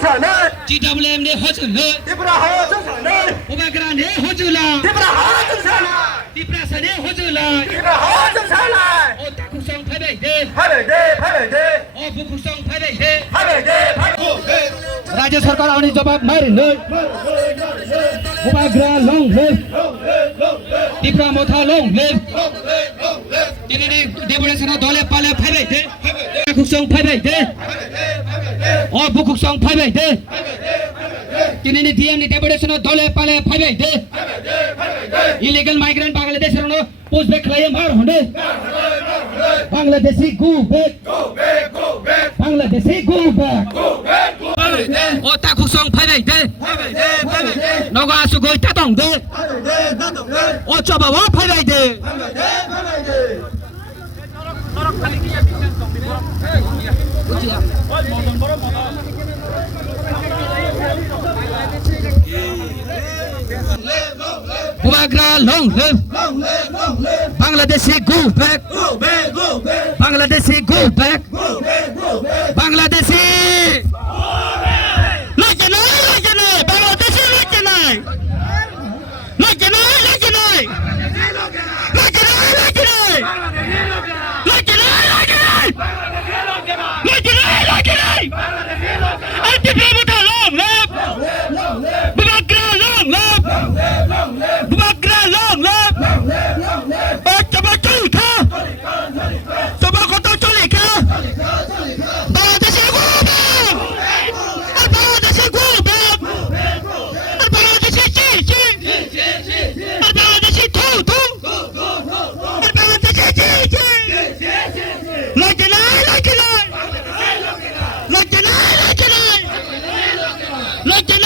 GWM ने हो चुले उबाग्रा ने हो चुला डिप्रेशन ने हो चुला ओ ताकुसंग फाइबे दे ओ बुकुसंग फाइबे दे राज्य सरकार आउने जवाब मारिनु उबाग्रा लङ ले डिप्रा मोथा लङ ले तिनीले डेपुटेसन दले पाले फाइबे दे ताकुसंग फाइबे दे ओ बुकुसंग फाइबे दे तिनीले डीएम डेपुटेसन दले पाले फाइबे दे इलीगल माइग्रेंट बांग्लादेश रनो पोस्ट बैक लाये मार होने Bangladeshi go back Bangladeshi go back ओ ताकुसंग फाइबे दे नगा सुगोय तातंग दे ओ चबावा फाइबे दे Ubagra long live Bangladeshi go back Bangladeshi go back Bangladeshi like an eye Bangladeshi like an eye like an eye like an eye like an eye like an eye like an eye like an eye like an eye like an eye anti-Bangladeshi long live Ubagra long live Ubagra long live Coba curi kah Coba kau curi kah Bangladeshi gubak Bangladeshi gubak Bangladeshi cici Bangladeshi tutu Bangladeshi cici Lagi naik Lagi naik